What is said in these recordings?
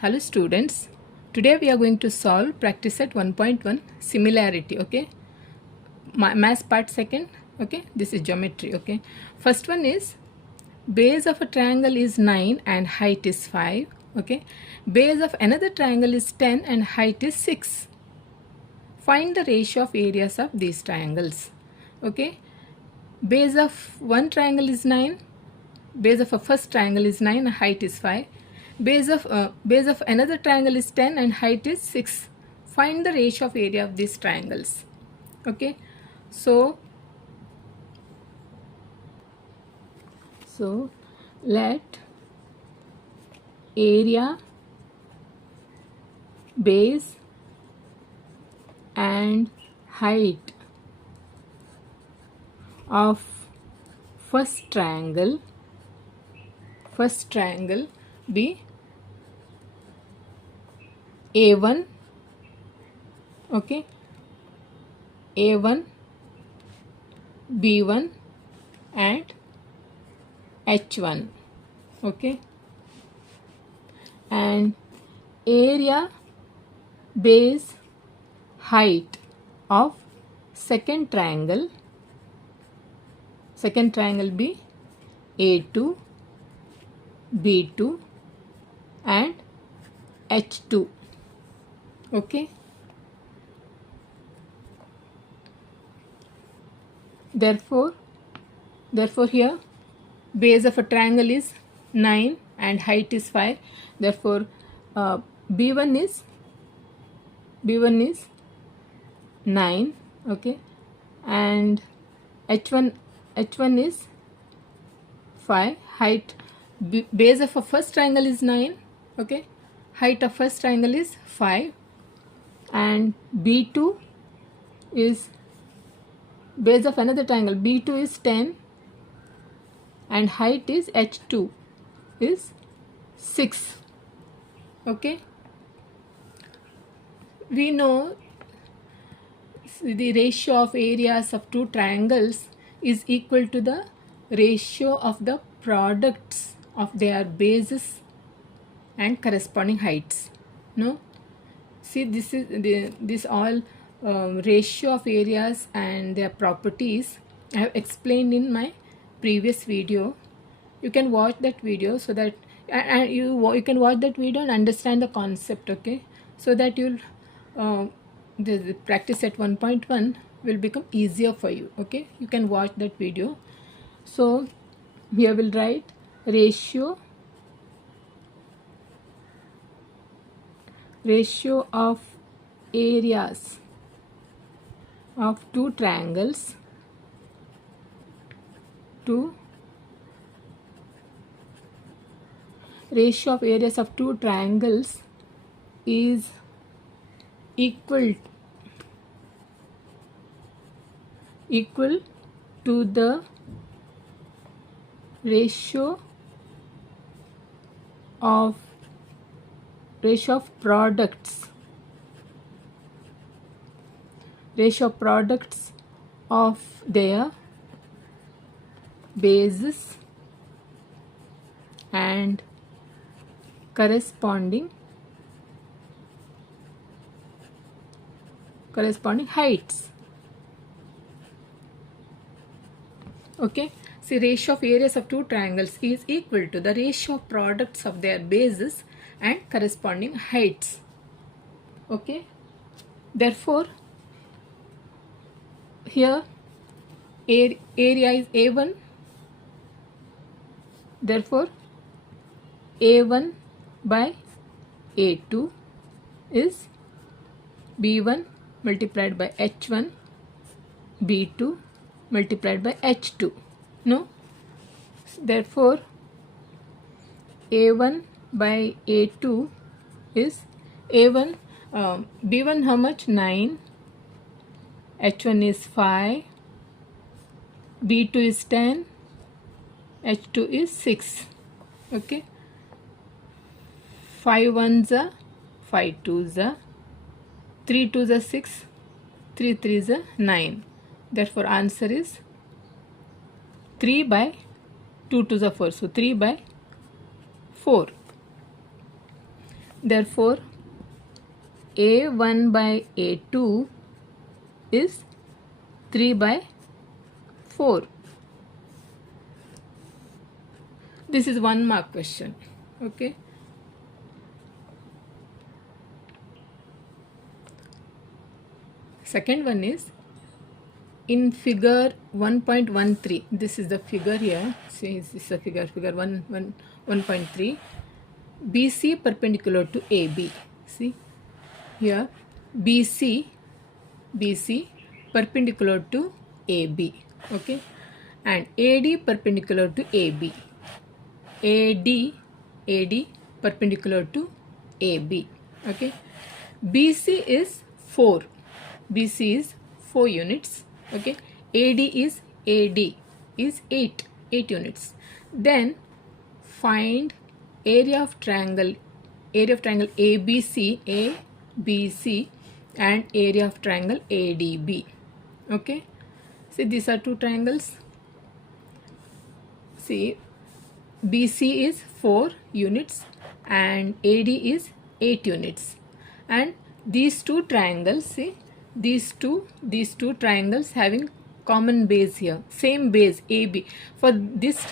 Hello students, today we are going to solve practice set 1.1 similarity. Okay, mass part second. Okay, this is geometry. Okay, first one is base of a triangle is 9 and height is 5. Okay, base of another triangle is 10 and height is 6. Find the ratio of areas of these triangles. Okay, base of one triangle is 9, base of a first triangle is 9 and height is 5. Base of another triangle is 10 and height is 6. Find the ratio of area of these triangles. Okay, so let area, base and height of first triangle be A1, okay, A1, B1 and H1, okay, and area, base, height of second triangle be A2, B2 and H2, okay. Therefore here base of a triangle is 9 and height is 5. Therefore B1 is 9, okay, and H1 is 5. Height, base of a first triangle is 9, okay, height of first triangle is 5, and B2 is base of another triangle, B2 is 10 and height is H2 is 6, okay. We know the ratio of areas of two triangles is equal to the ratio of the products of their bases and corresponding heights. No, see, this is this all ratio of areas and their properties I have explained in my previous video. You can watch that video so that you can watch that video and understand the concept, okay, so that you'll the practice at 1.1 will become easier for you, okay. You can watch that video. So here we'll write ratio of areas of two triangles ratio of areas of two triangles is equal to the ratio of products of their bases and corresponding heights, okay. See, ratio of areas of two triangles is equal to the ratio of products of their bases and corresponding heights, okay. Therefore here area is A1, therefore A1 by A2 is B1 multiplied by H1, B2 multiplied by H2. No, therefore A1 by A2 is A1, B1 how much? 9, H1 is 5, B2 is 10, H2 is 6, okay. 5 1s are 5 2s are 3 2s are 6, 3 3s are 9. Therefore answer is 3 by 2 2s are 4, so 3 by 4. Therefore, A1 by A2 is 3 by 4. This is 1 mark question. Okay. Second one is in figure 1.13. This is the figure here. See, this is the figure 1.3. BC perpendicular to AB. See here, BC perpendicular to AB. Okay, and AD perpendicular to AB. AD perpendicular to AB. Okay, BC is 4. BC is 4 units. Okay, AD is 8 units. Then find area of triangle ABC and area of triangle ADB. Okay, see, these are 2 triangles. See, BC is 4 units and AD is 8 units, and these 2 triangles, see, these two triangles having common base here, same base AB. For this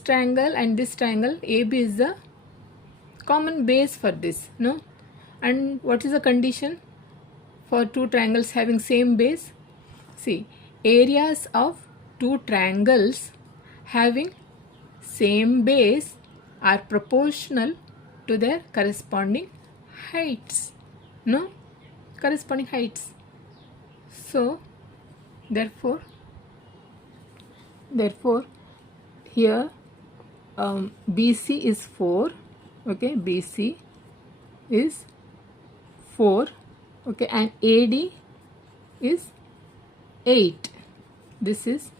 triangle and this triangle, AB is the common base for this, no? And what is the condition for 2 triangles having same base? See, areas of 2 triangles having same base are proportional to their corresponding heights, no? Corresponding heights. So therefore here BC is 4. Okay, BC is 4. Okay, and AD is 8. This is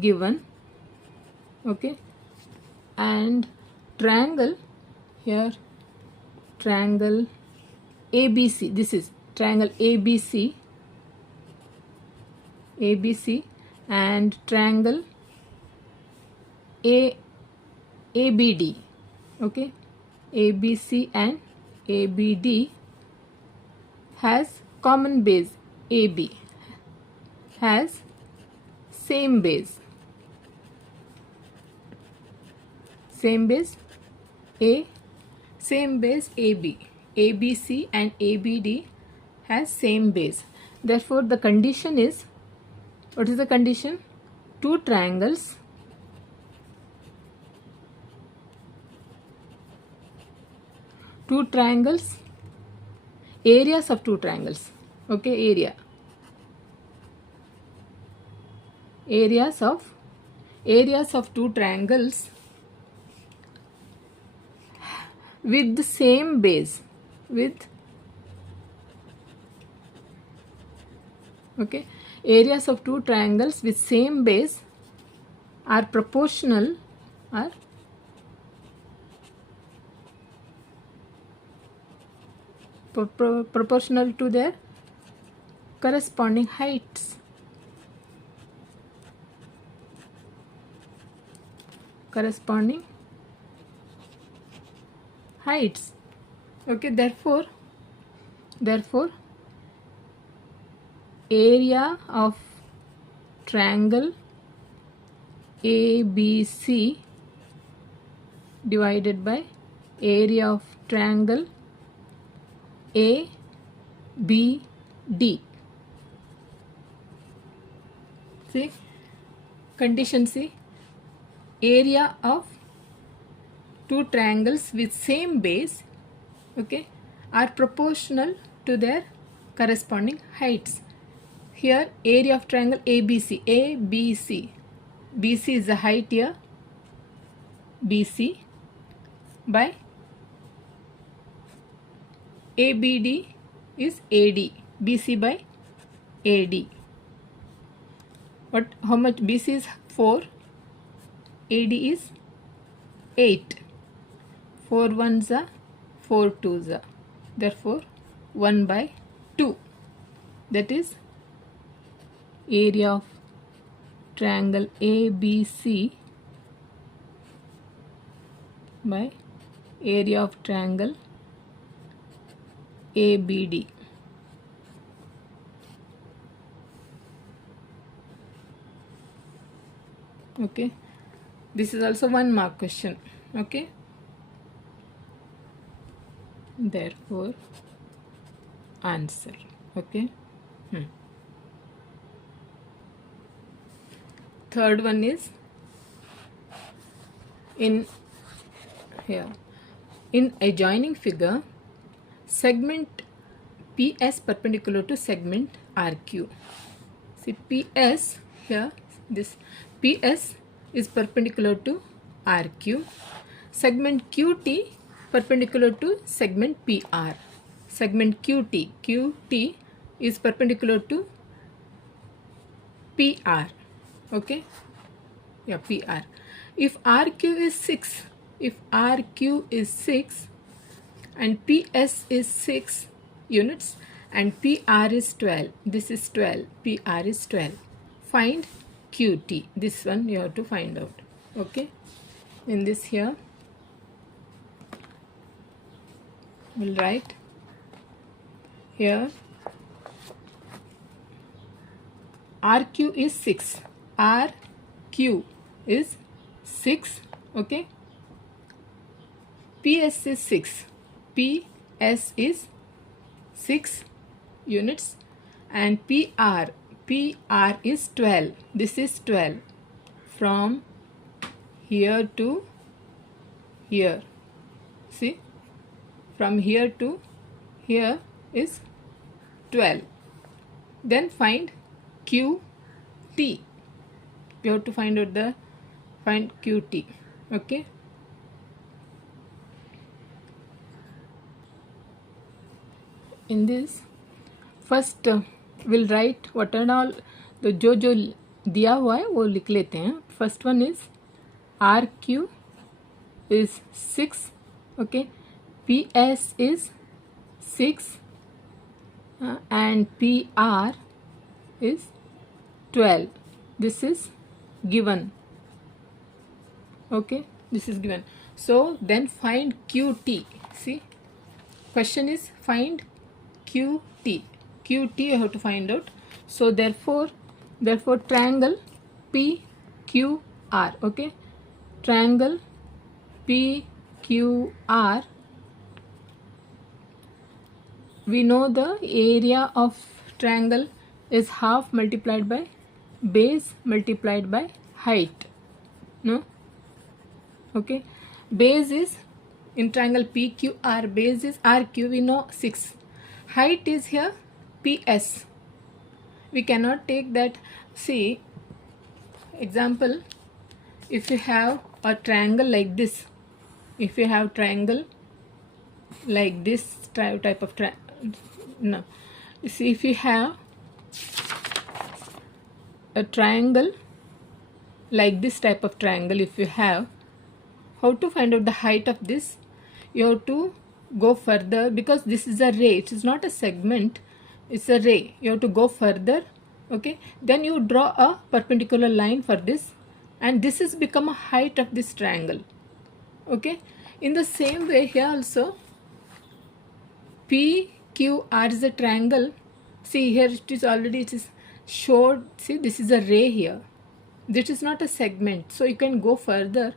given. Okay, and triangle here, triangle ABC, this is triangle ABC and triangle ABD. Okay, ABC and ABD has common base. AB has same base. Same base AB. ABC and ABD has same base. Therefore, the condition is, what is the condition? 2 triangles areas of 2 triangles. Okay, areas of 2 triangles with the same base, okay, areas of 2 triangles with same base are proportional to their corresponding heights. Okay, therefore area of triangle ABC divided by area of triangle ABD. See, condition C, area of 2 triangles with same base, okay, are proportional to their corresponding heights. Here, area of triangle ABC, BC is the height here, BC, by ABD is AD, BC by AD. How much? BC is 4, AD is 8. 4 ones are 4 twos are. Therefore, 1 by 2. That is area of triangle ABC by area of triangle ABD. Okay, this is also 1 mark question. Okay, therefore answer. Okay. Third one is in here, in adjoining figure, segment PS perpendicular to segment RQ. See, PS here, this PS is perpendicular to RQ. Segment QT perpendicular to segment PR. Segment QT is perpendicular to PR. Okay, yeah, PR. If RQ is 6, and PS is 6 units and PR is 12, this is 12, PR is 12, find QT. This one you have to find out. Okay, in this here we'll write here RQ is 6, RQ is 6. Okay, PS is 6, PS is 6 units, and PR is 12, this is 12, from here to here. See, from here to here is 12. Then find QT. You have to find out find QT. Okay, in this first we'll write what and all the जो दिया हुआ है वो लिख लेते हैं. First one is RQ is 6. Okay, PS is 6 and PR is 12. This is given. Okay, this is given. So then find QT. See, question is find QT. QT you have to find out. So therefore triangle PQR. Okay, triangle PQR, we know the area of triangle is half multiplied by base multiplied by height. No? Okay, base is in triangle PQR, base is RQ, we know 6. Height is here PS. We cannot take that. See, example, if you have a triangle like this, if you have triangle like this type of no, you see, if you have a triangle like this type of triangle, if you have, how to find out the height of this? You have to go further, because this is a ray, it is not a segment, it's a ray. You have to go further. Okay, then you draw a perpendicular line for this, and this is become a height of this triangle. Okay, in the same way here also, PQR is a triangle. See, here it is already, it is showed. See, this is a ray here, this is not a segment, so you can go further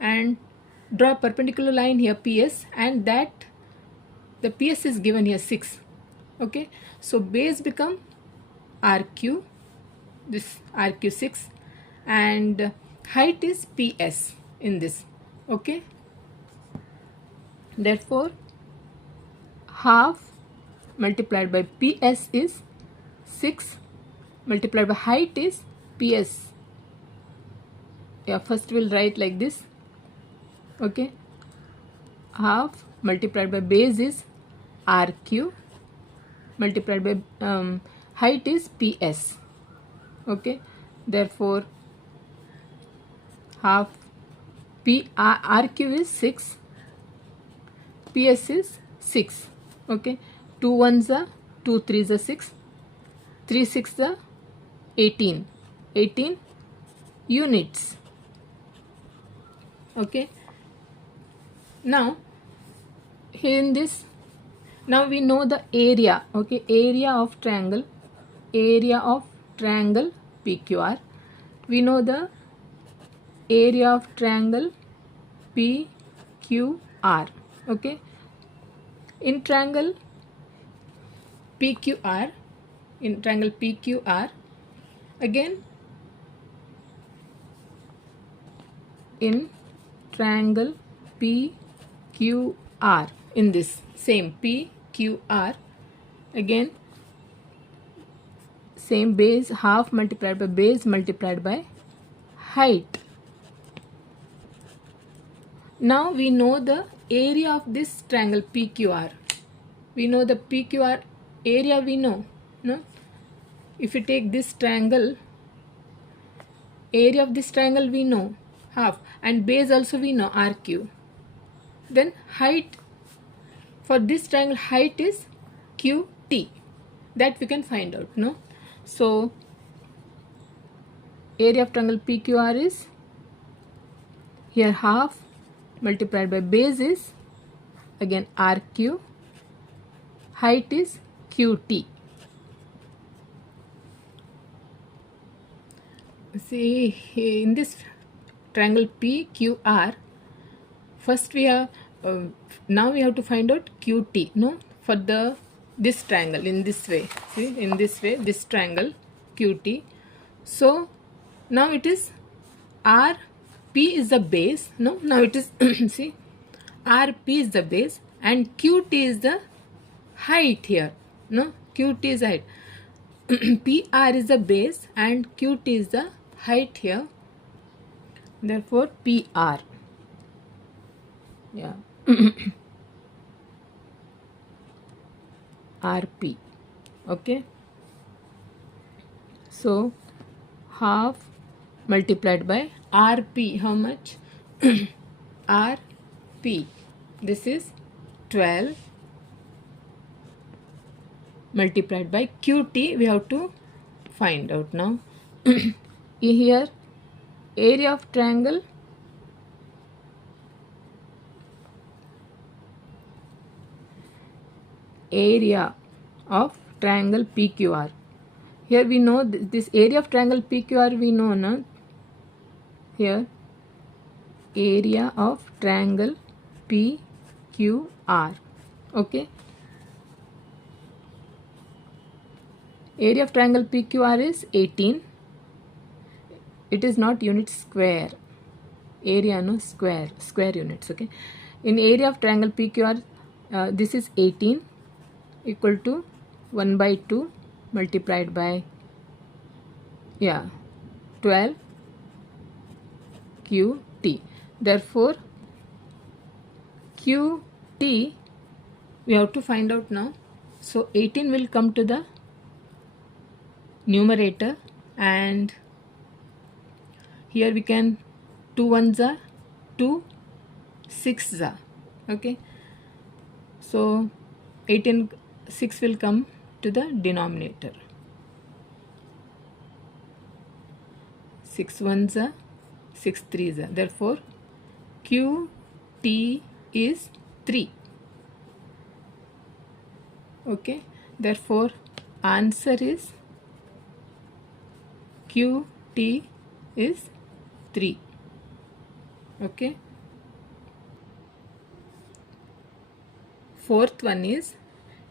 and draw a perpendicular line here PS, and that the PS is given here 6. Okay, so base become RQ, this RQ 6, and height is PS in this. Okay, therefore half multiplied by PS is 6 multiplied by height is PS. Yeah, first we'll write like this. Okay, half multiplied by base is RQ multiplied by height is PS. Okay, therefore half RQ is 6, PS is 6. Okay, 2 1s are 2 3s are 6, 3 6 are 18 units. Okay, now here in this Now we know the area. Okay, area of triangle PQR. We know the area of triangle PQR. Okay, in triangle PQR, again in triangle PQR, in this same PQR, again same base, half multiplied by base multiplied by height. Now we know the area of this triangle PQR. We know the PQR area, we know, no? If you take this triangle, area of this triangle we know, half, and base also we know, RQ. Then height for this triangle, height is QT. That we can find out, no? So area of triangle PQR is here half multiplied by base is again RQ, height is QT. See, in this triangle PQR, first we have now we have to find out QT, no, for this triangle, in this way. See, in this way, this triangle QT. So now it is RP is the base, no, now it is see, RP is the base and QT is the height here, no, QT is height. PR is the base and QT is the height here, therefore PR, yeah. RP, okay. So half multiplied by RP, how much? RP, this is 12 multiplied by QT, we have to find out now. Here area of triangle PQR. Here we know this area of triangle PQR, we know, no? Here area of triangle PQR, okay. Area of triangle PQR is 18. It is not unit square. Area, no, square units, okay. In area of triangle PQR, this is 18 equal to 1 by 2 multiplied by, yeah, 12 QT. Therefore QT we have to find out now. So 18 will come to the numerator and here we can 2 ones are 2 6 are, okay. So 18 6 will come to the denominator, 6 ones are 6 threes are, therefore QT is 3, okay. Therefore answer is QT is 3, okay. Fourth one is,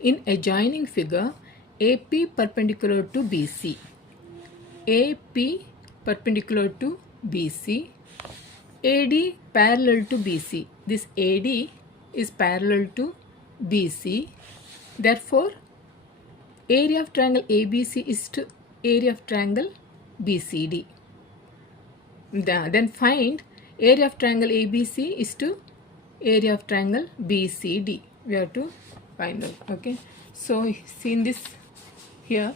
in adjoining figure, AP perpendicular to BC. AP perpendicular to BC. AD parallel to BC. This AD is parallel to BC. Therefore, area of triangle ABC is to area of triangle BCD. Then find area of triangle ABC is to area of triangle BCD. We have to find out, okay. So see in this here,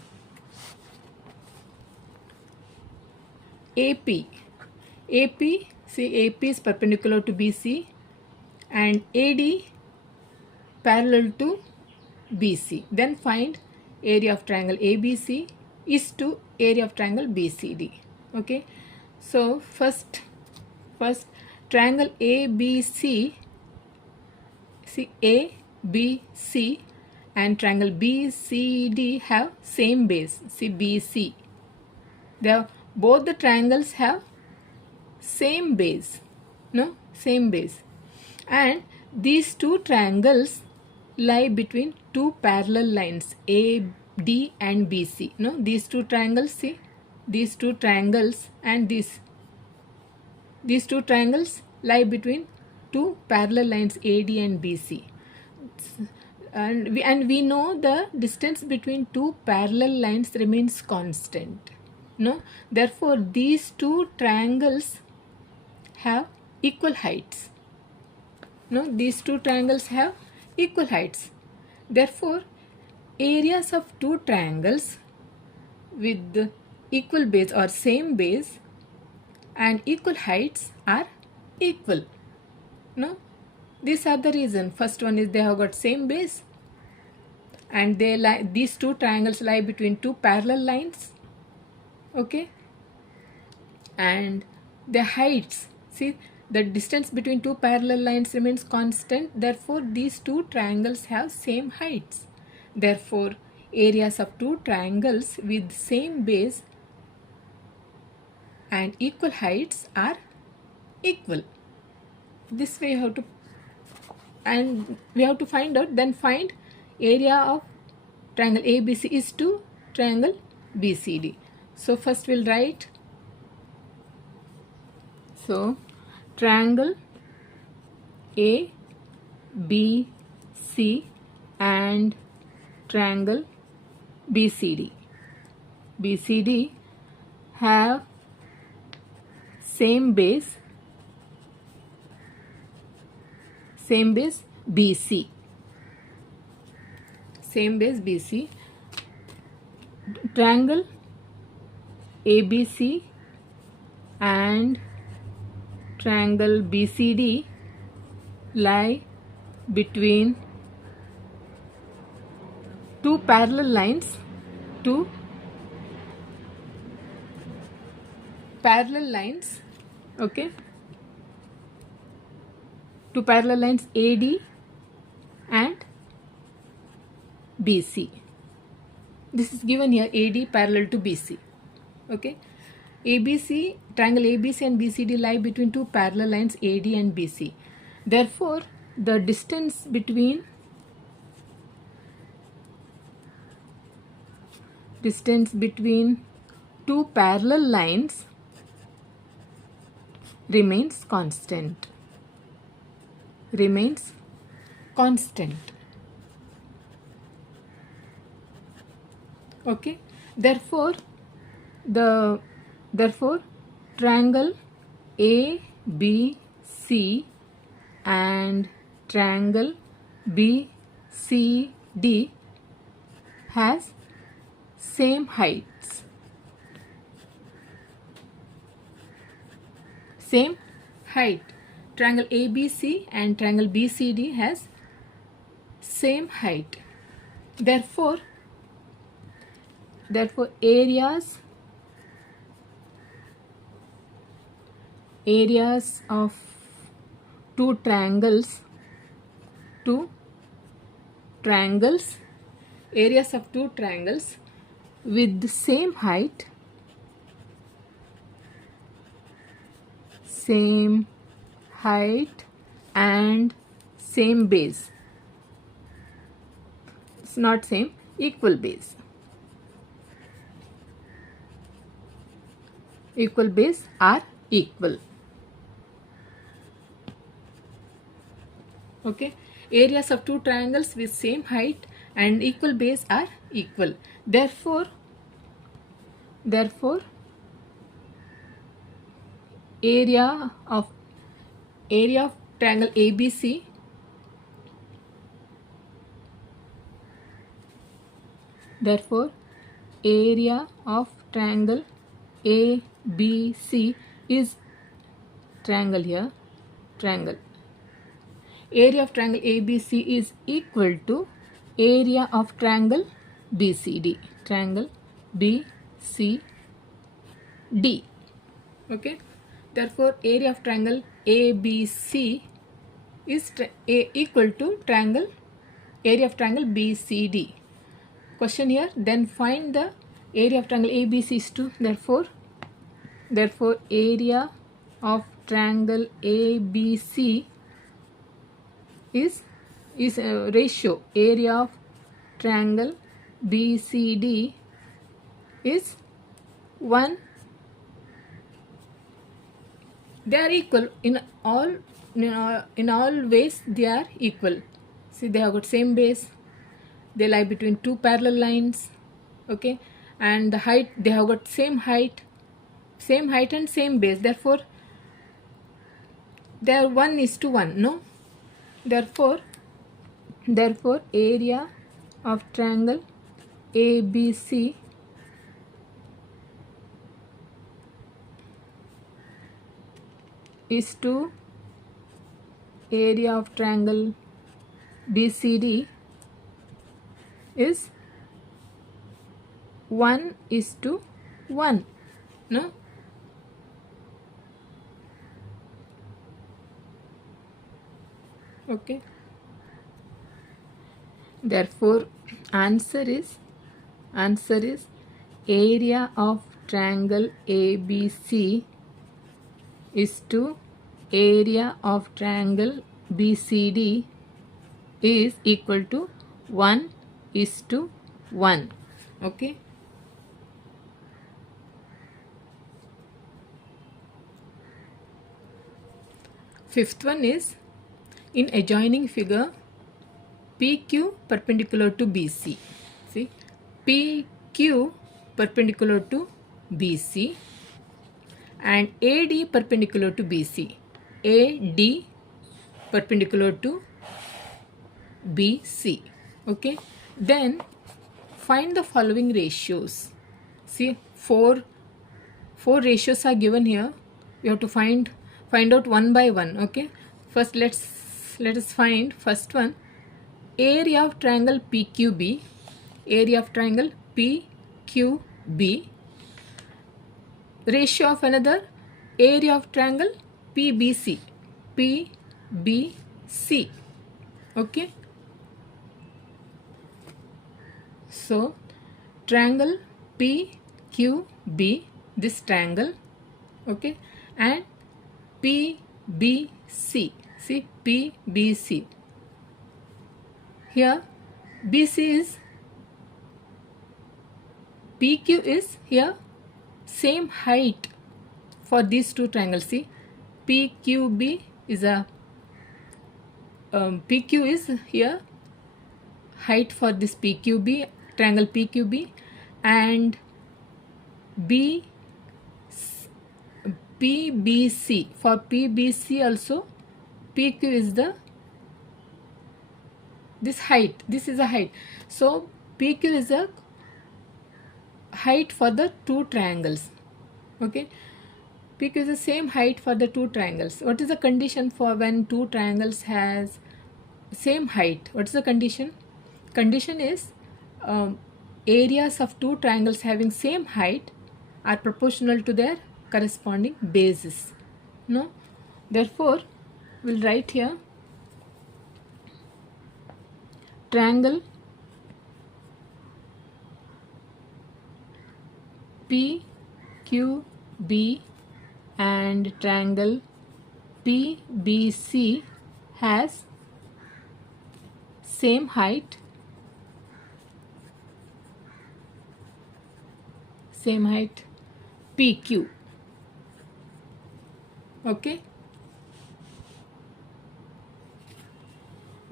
AP, see AP is perpendicular to BC and AD parallel to BC. Then find area of triangle ABC is to area of triangle BCD, okay. So first triangle ABC, see ABC and triangle BCD have same base. See BC. Both the triangles have same base. No, same base. And these two triangles lie between two parallel lines AD and BC. No, these two triangles, see, these two triangles and these two triangles lie between two parallel lines AD and BC. And we know the distance between two parallel lines remains constant. No, therefore these two triangles have equal heights. No, these two triangles have equal heights. Therefore, areas of two triangles with equal base or same base and equal heights are equal. No, these are the reason. First one is they have got same base, and these two triangles lie between two parallel lines. Okay, and the heights, see, the distance between two parallel lines remains constant. Therefore these two triangles have same heights. Therefore areas of two triangles with same base and equal heights are equal. This way we have to find out. Then find area of triangle ABC is to triangle BCD. So first we'll write, so triangle ABC and triangle BCD have same base BC. Same base BC. Triangle ABC and triangle BCD lie between two parallel lines, okay, two parallel lines AD and BC. This is given here, AD parallel to BC. Okay, triangle ABC and BCD lie between two parallel lines AD and BC. Therefore the distance between two parallel lines remains constant. Okay, therefore triangle ABC and triangle BCD has same heights. Same height. Triangle ABC and triangle BCD has same height. Therefore areas of two triangles with the same height, and same base. It's not same, equal base. Equal base are equal. Okay, areas of two triangles with same height and equal base are equal. Therefore area of triangle ABC area of triangle ABC is area of triangle ABC is equal to area of triangle BCD. Okay, therefore area of triangle ABC is equal to triangle area of triangle BCD. Question here, then find the area of triangle ABC is 2. Therefore area of triangle ABC is a ratio. Area of triangle BCD is 1. They are equal in all ways. They are equal. See, they have got same base. They lie between two parallel lines. Okay, and the height, they have got same height and same base. Therefore they are 1:1. No, therefore area of triangle ABC is to area of triangle BCD is 1:1. No, okay, therefore answer is area of triangle ABC is to area of triangle BCD is equal to 1:1. Okay, fifth one is, in adjoining figure, PQ perpendicular to BC. See, PQ perpendicular to BC and AD perpendicular to BC. AD perpendicular to BC. Okay, then find the following ratios. See, four ratios are given here. We have to find out one by one. Okay, first let us find first one, area of triangle PQB. Area of triangle PQB, ratio of another, area of triangle PBC. Okay, so triangle PQB, this triangle, okay, and PBC. See, PBC. Here BC is, PQ is here same height for these two triangles. See, PQB is a PQ is here height for this PQB, triangle PQB, and PBC, for PBC also PQ is the this height, this is a height. So PQ is a height for the two triangles. Okay, PQ is the same height for the two triangles. What is the condition for when two triangles has same height? What is the condition? Condition is areas of two triangles having same height are proportional to their corresponding bases. No, therefore we'll write here triangle PQB and triangle PBC has same height, PQ. Okay,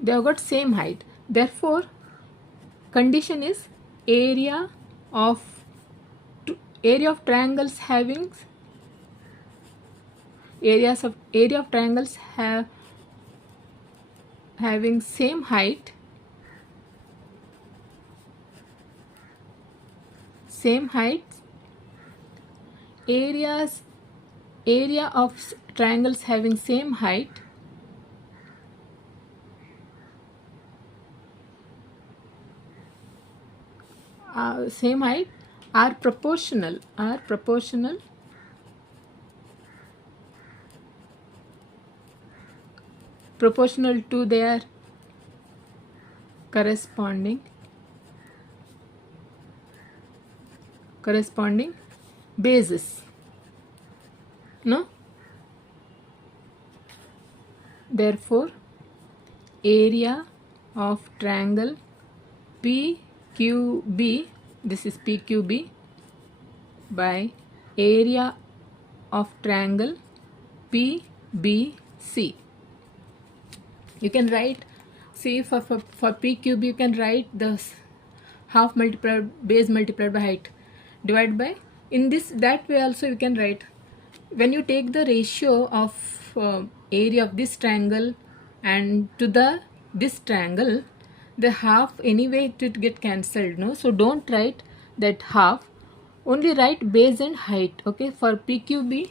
they have got same height. Therefore condition is area of triangles having area of triangles having same height, area of triangles having same height are proportional to their corresponding bases. No? Therefore, area of triangle PQB, this is PQB, by area of triangle PBC. You can write, see, for PQB you can write the half multiplied base multiplied by height divided by, in that way also you can write, when you take the ratio of area of this triangle and to this triangle, the half anyway it will get cancelled, no? So don't write that half, only write base and height. Okay, for PQB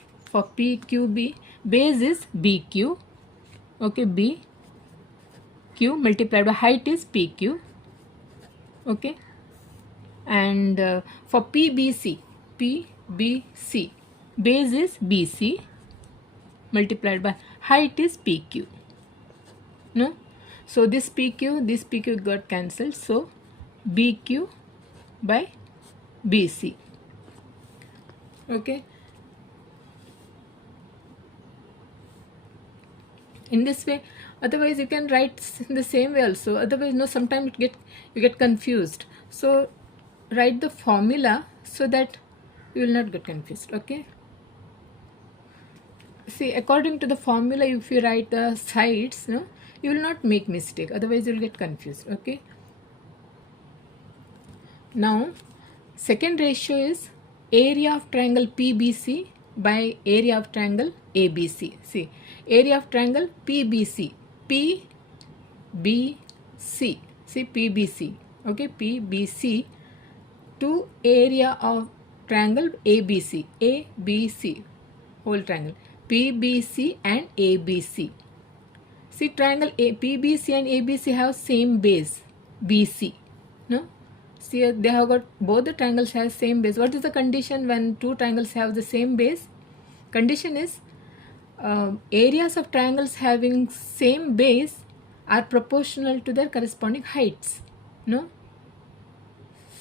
base is BQ, okay, BQ multiplied by height is PQ, okay. And for PBC base is BC multiplied by height is PQ, no? So this PQ got cancelled, so BQ by BC, okay. In this way, otherwise you can write in the same way also, otherwise no, sometimes you get confused. So write the formula so that you will not get confused, okay. See, according to the formula, if you write the sides, no, you will not make mistake, otherwise you will get confused, okay. Now second ratio is area of triangle PBC by area of triangle ABC. See, area of triangle PBC, see, PBC, okay, PBC to area of triangle ABC, whole triangle PBC and ABC. See, triangle PBC and ABC have same base BC, no? See, they have got, both the triangles have same base. What is the condition when two triangles have the same base? Condition is areas of triangles having same base are proportional to their corresponding heights, no?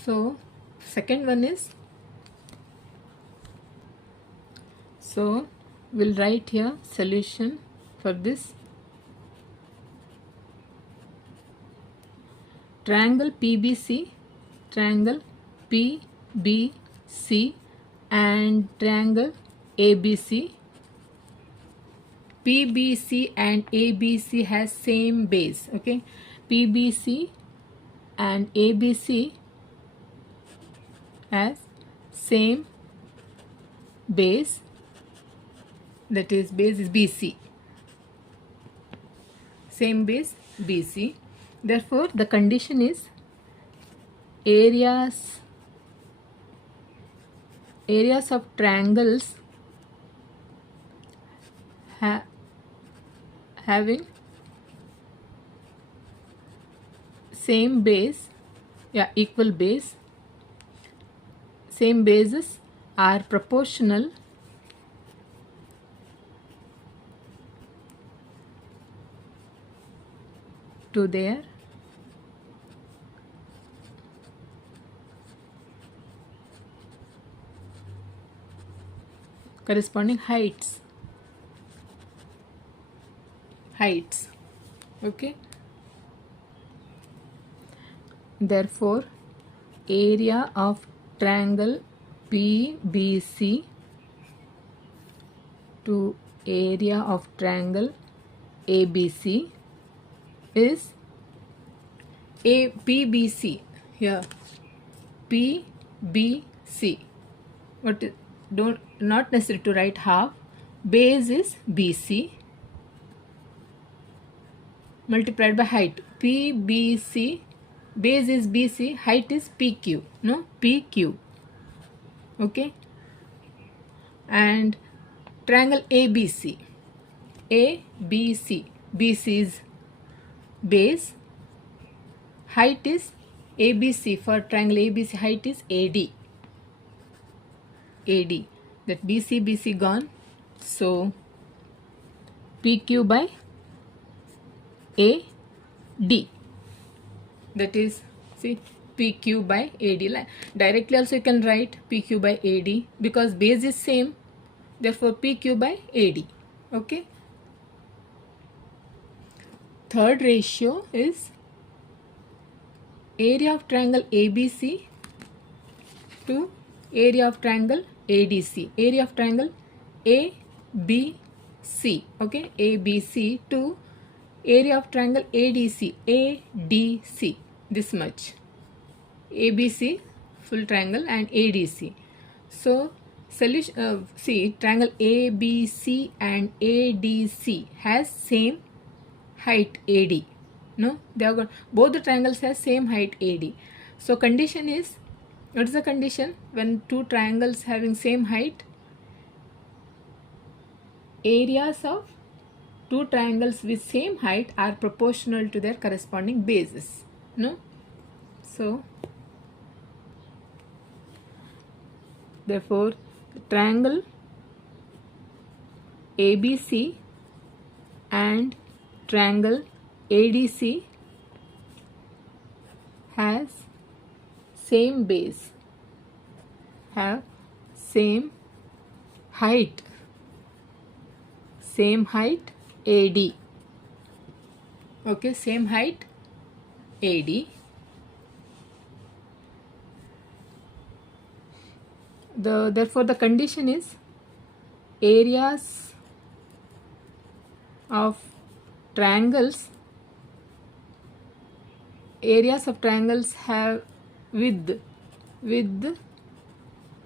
So second one is, so we'll write here solution for this. Triangle PBC and triangle ABC. PBC and ABC has same base, okay. PBC and ABC has same base, that is base is BC, same base BC. Therefore the condition is areas of triangles having same base, equal base, same bases are proportional to their corresponding heights, okay. Therefore area of triangle PBC to area of triangle ABC is PBC, here PBC, what is, not necessary to write half, base is BC multiplied by height, PBC, base is BC, height is PQ, no, PQ, okay. And triangle ABC, BC is base, height is ABC, for triangle ABC height is AD, that BC gone, so PQ by AD, that is, see, PQ by AD. Directly also you can write PQ by AD because base is same, therefore PQ by AD. Okay. Third ratio is area of triangle ABC to area of triangle ADC. Area of triangle ABC, okay, ABC to area of triangle ADC, ADC, this much. ABC full triangle and ADC. So solution, see, triangle ABC and ADC has same height AD. No, they have got, both the triangles has same height AD. So condition is, what is the condition? When two triangles having same height, areas of two triangles with same height are proportional to their corresponding bases. No, so therefore triangle ABC and triangle ADC has same base, have same height AD. Okay, same height AD. Therefore the condition is areas of triangles have with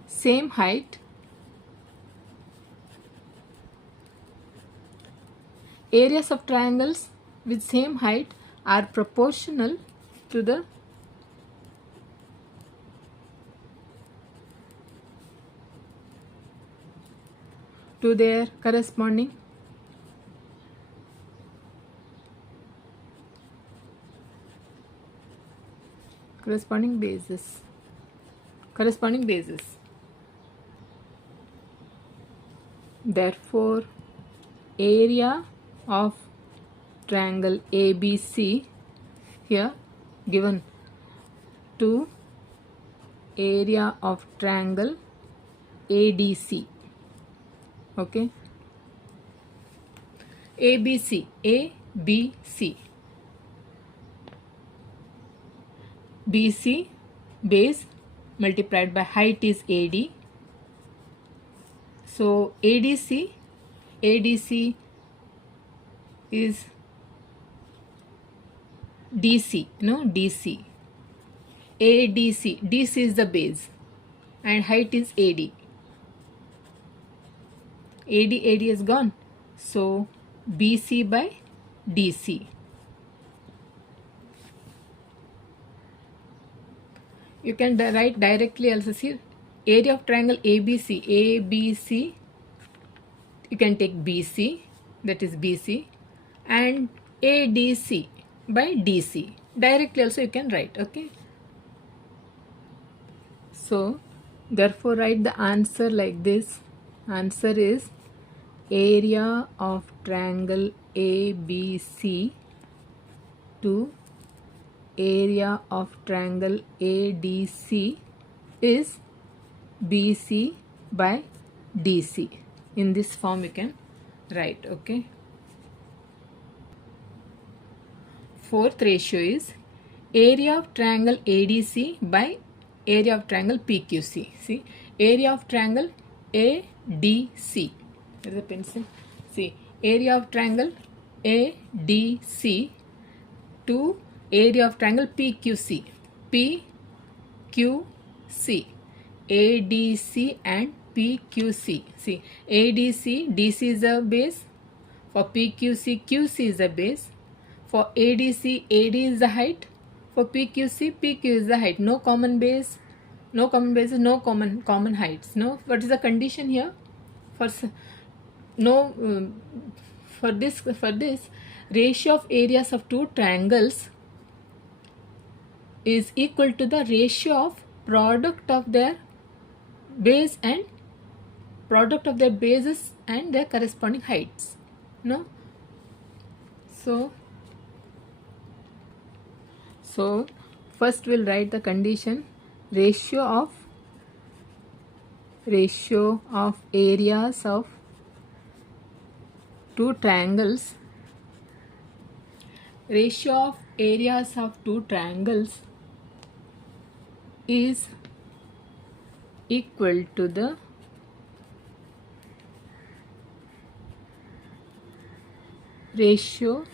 same height, areas of triangles with same height are proportional to their corresponding bases. Therefore area of triangle ABC here given to area of triangle ADC. Okay, ABC BC base multiplied by height is AD. So ADC is DC, no, DC. DC is the base and height is AD. AD is gone, so BC by DC. You can write directly also. See, area of triangle ABC, you can take BC, that is BC, and ADC by DC. Directly also you can write. Okay, so therefore write the answer like this. Answer is area of triangle ABC to area of triangle ADC is BC by DC. In this form you can write. Okay. Fourth ratio is area of triangle ADC by area of triangle PQC. See, area of triangle ADC. There is a pencil. See, area of triangle ADC to area of triangle PQC. PQC. ADC and PQC. See, ADC, DC is the base. For PQC, QC is the base. For ADC, AD is the height. For PQC, PQ is the height. No common base, no common bases, no common heights. No, what is the condition here? For this ratio of areas of two triangles is equal to the ratio of product of their base and product of their bases and their corresponding heights. No, so So first we'll write the condition. Ratio of areas of two triangles. Ratio of areas of two triangles is equal to the ratio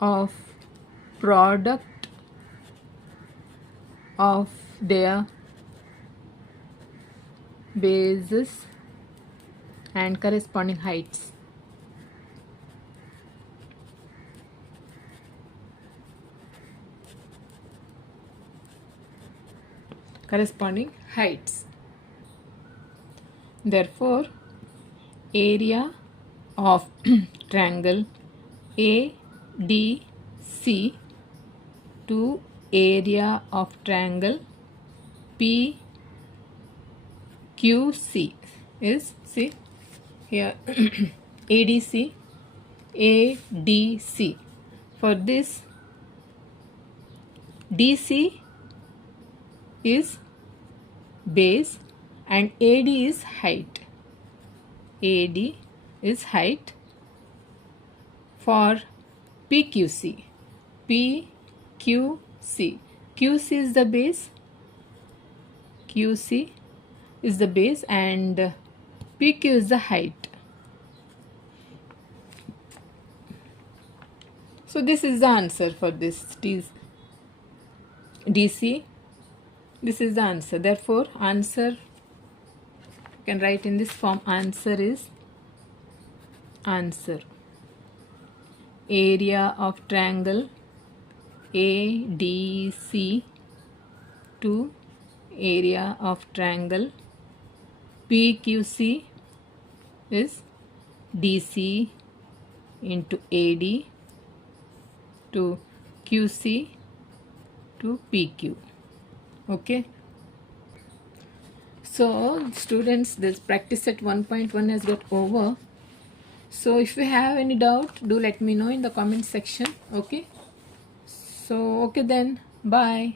of product of their bases and corresponding heights. Therefore, area of triangle ADC to area of triangle PQC is, see here, ADC. For this, DC is base and AD is height. For PQC, QC is the base. QC is the base and PQ is the height. So this is the answer for this DC. This is the answer. Therefore, answer you can write in this form. Answer is area of triangle ADC to area of triangle PQC is DC into AD to QC to PQ. Okay. So students, this practice set 1.1 has got over. So if you have any doubt, do let me know in the comment section. Okay. So okay then, bye.